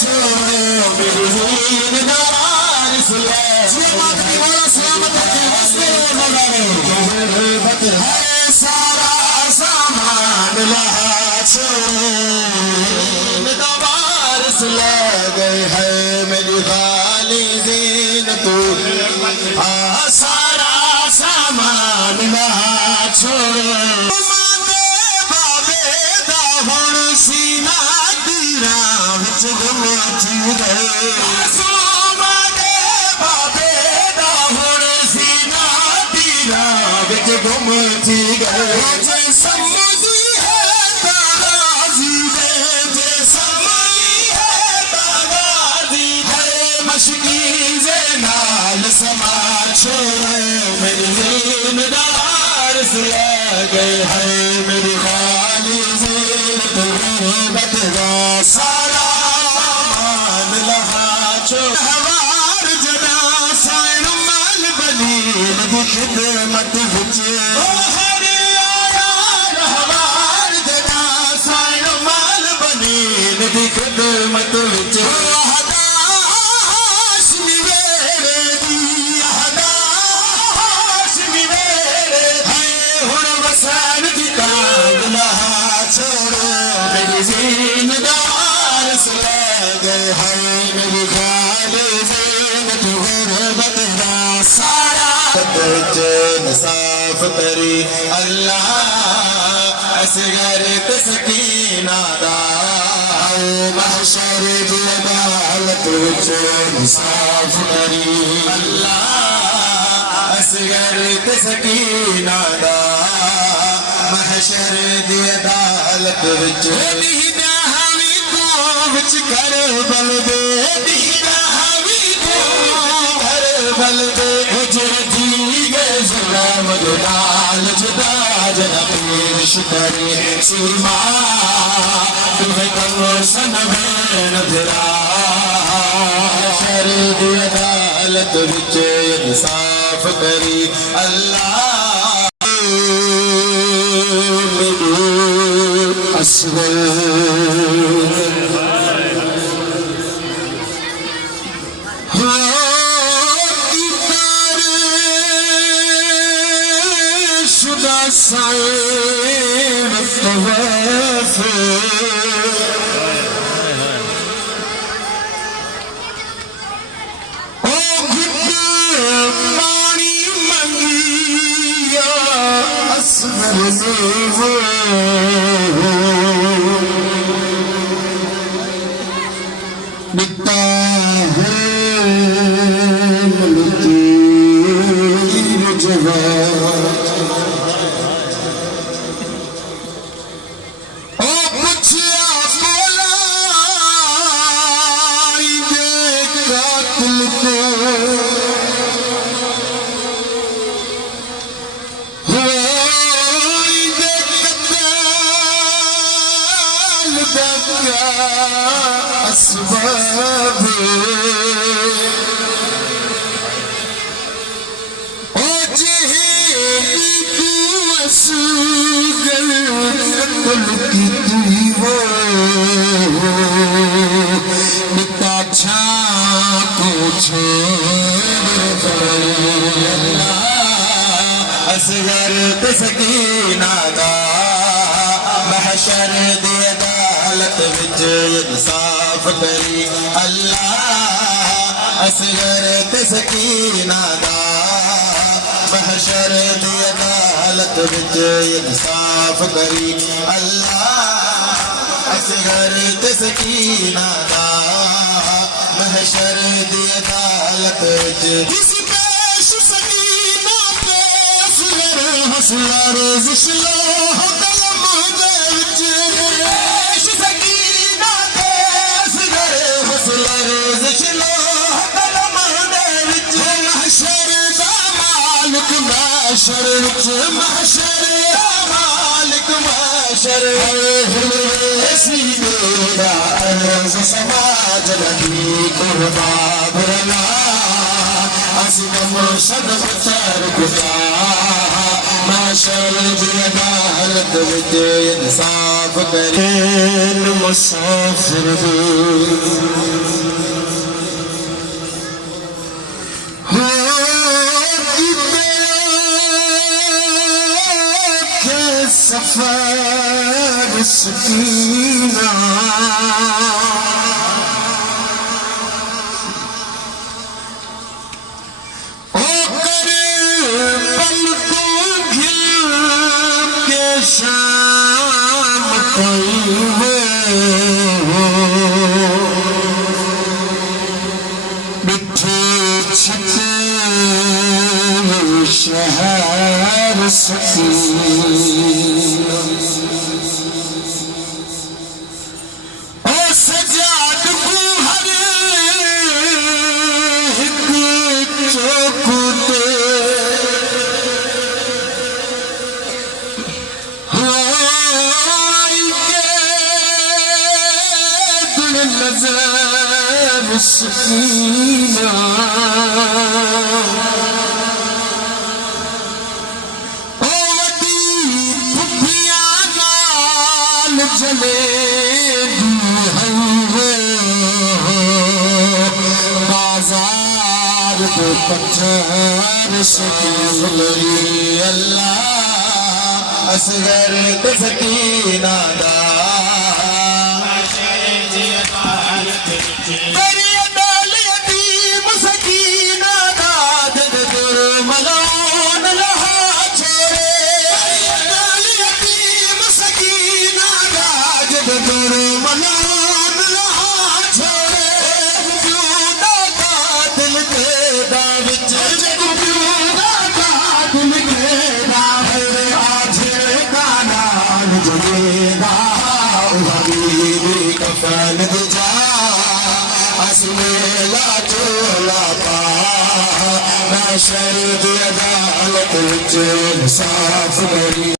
छोड़ो मेरी ज़िंदगार सलामत है सारा सामान लहा छोड़ो दवार सुला गए है मेरी खाली ज़ीनत सारा सामान लहा छोड़ो सीना दीरा विच गुमची गए बाबे दा हुण सीना दीरा विच गुमची गए जे समझी है ताराजी दे जे समझी है ताराजी दे मशकी जे नाल समा छोड़े मेरी ज़िंदगार सुला गए है मेरी खाली सारा मान लहा छोड़ हवार जना साइन माल बनी नदी खिदमत विच हर आया हवार जना साइन माल बनी नदी खिदमत विच ज़िंदगार सुला गए है मेरी खाली ज़िंदत गुरबत दा सारा चैन साफ करी अल्लाह असगर तस्कीना दा महशर दी अदालत चैन साफ करी अल्लाह असगर तस्कीना दा महशर दी अदालत विच विच कर बल दे दीदा हवी को कर बल दे मुझे जी गए जुलाम दुलाल जुदा जना पेश करे सीमा तुम्हें करो सन भेण धिरा शरीद अदालत विच इंसाफ करी अल्लाह असगर साइब तवाफ ओ पानी मंगिया असगर देवो निता है मलकी मुझवा असबाब ओ जेही तू असगर कत्ल की वो निता छा को छोड़ असगर तस्कीना दा महशर दी अदालत विच इंसाफ करी अल्लाह असगर तस्कीना दा महशर दी अदालत विच इंसाफ करी अल्लाह असगर तस्कीना दा महशर दी अदालत विच हौसला जिसलो कलम दे विच सकीना ते असगर हौसला जिसलो कलम दे विच महशर दा मालिक महशर विच महशर दा मालिक महशर सीधा अर्ज़ समाज लगी कुर्बा भरला असगम सद बतर गुदा महशर दी अदालत विच इंसाफ करे मुसाफिर सफर सकीना ओ करे पलकों घिर के शाम कोई हो मिठे छिटे शहर सकीना ओ सजाद को हर एक चौकुटे आई के दिल नजर सकीना चले बाजार पे पत्थर सकीना अल्लाह असगर ते सकीना दा कफन जा असमेला चोला पा मैं शर्द अदालत इंसाफ करी।